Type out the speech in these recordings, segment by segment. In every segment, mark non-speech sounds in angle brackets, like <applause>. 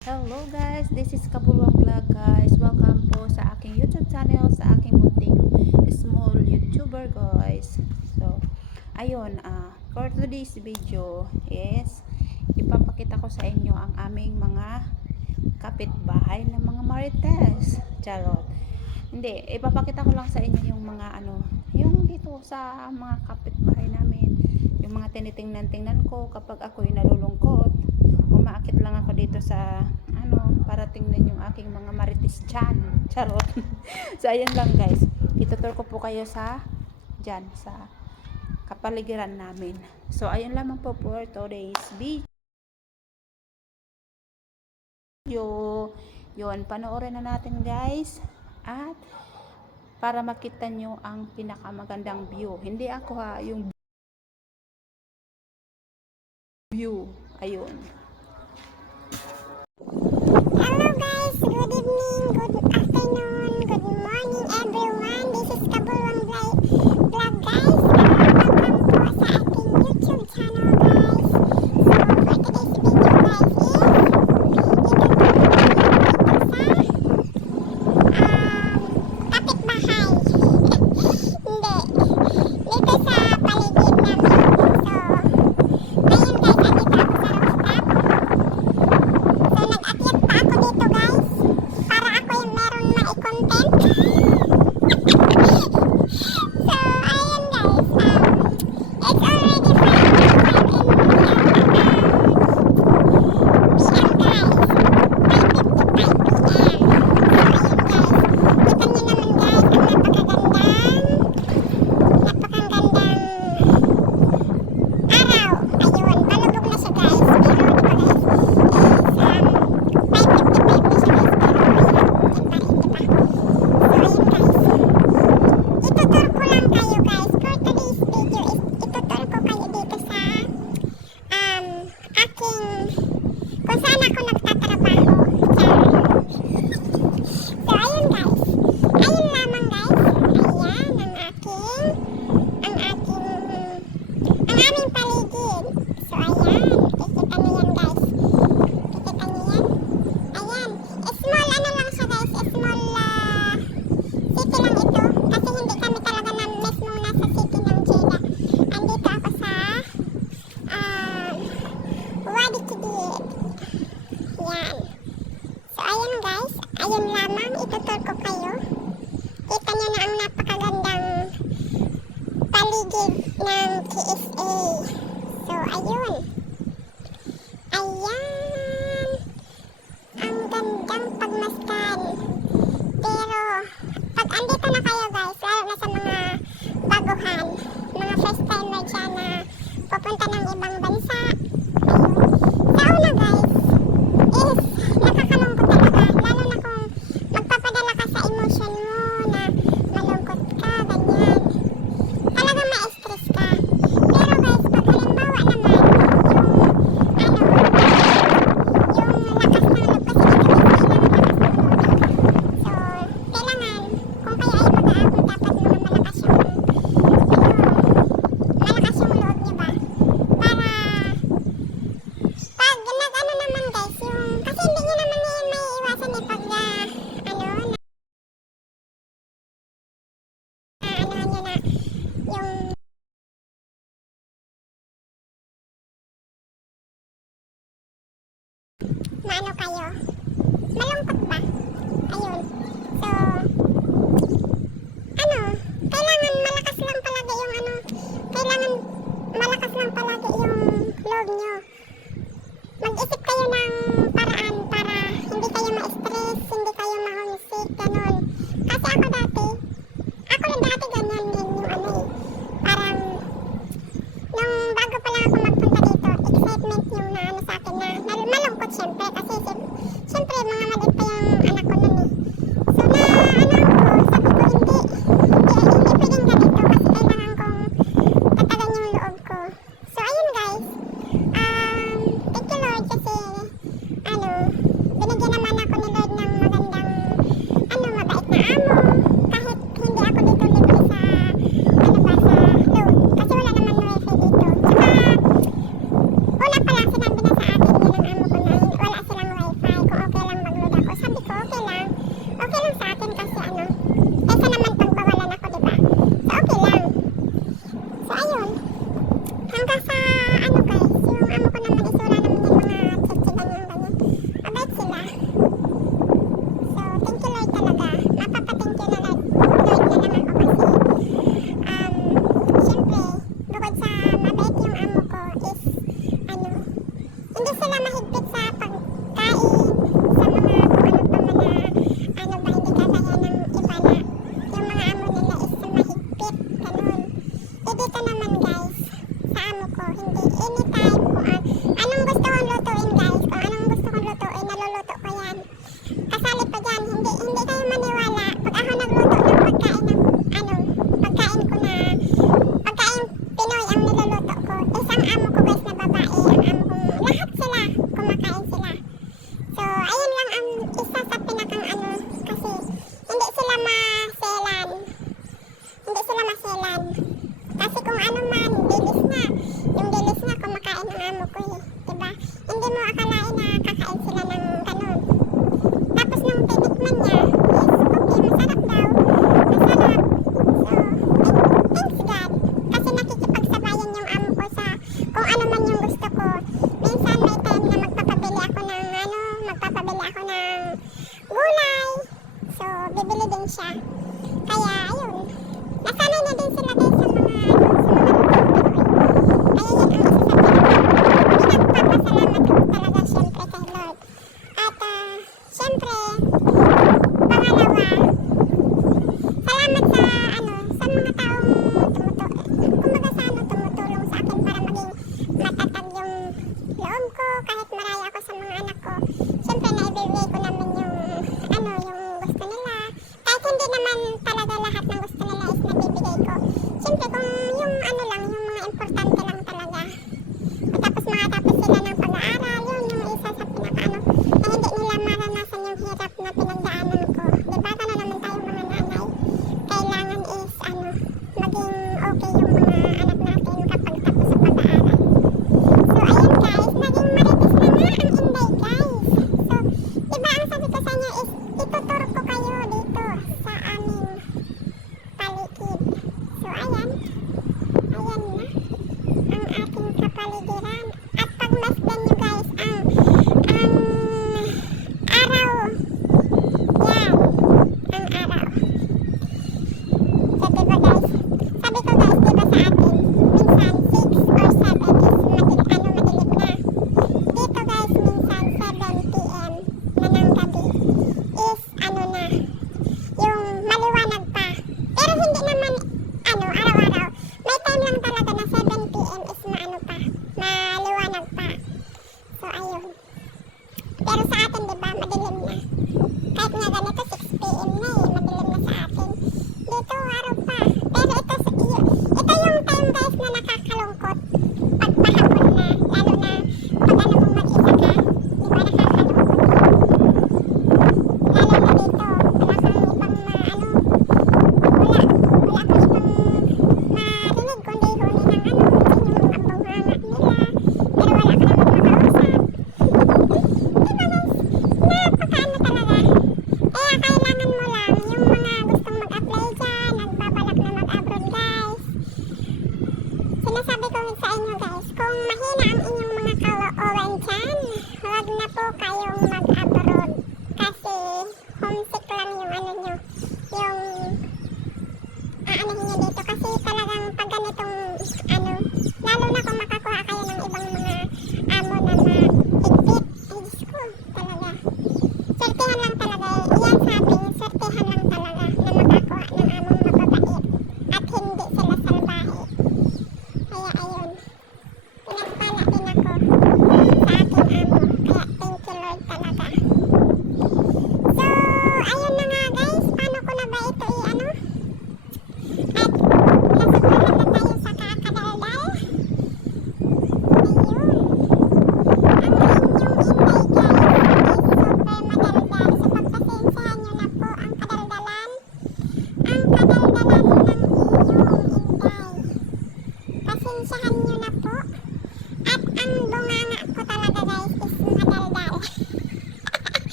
Hello guys, this is Kabuluang Vlog guys. Welcome po sa aking YouTube channel, sa aking munting small YouTuber guys. So, ayun, uh, for today's video is ipapakita ko sa inyo ang aming mga kapitbahay ng mga marites. Charot. Hindi, ipapakita ko lang sa inyo yung mga ano, yung dito sa mga kapitbahay namin. Yung mga tinitingnan-tingnan ko kapag ako'y nalulungkot umaakit lang ako dito sa ano para tingnan yung aking mga marites dyan <laughs> charot. So ayan lang guys. Itutur ko po kayo sa dyan sa kapaligiran namin. So ayan lamang po for today's video. Yun panoorin na natin guys. At para makita nyo ang pinakamagandang view. Hindi ako ha yung aking kung saan ako nag punta ng ibang bansa.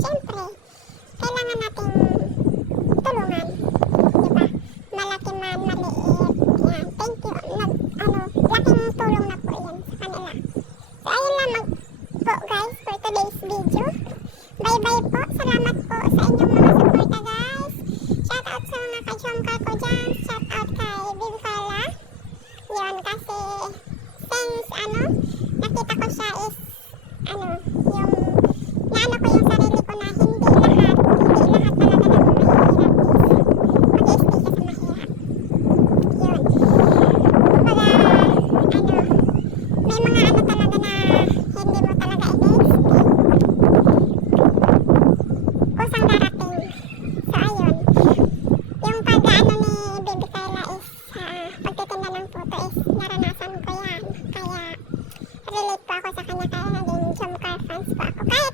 syempre, kailangan natin tulungan. Diba? Malaki man, maliit. Yan. Thank you. Nag, ano, laking tulong na po yan sa kanila. So, ayun lamang po guys for today's video. Bye-bye po. Salamat po sa inyong mga suporta guys. Shout out sa mga kachongka ko dyan. Shout out kay Bivkala. Yun, kasi since ano, nakita ko siya is ano, nagkaroon ng friends pa ako. Kaya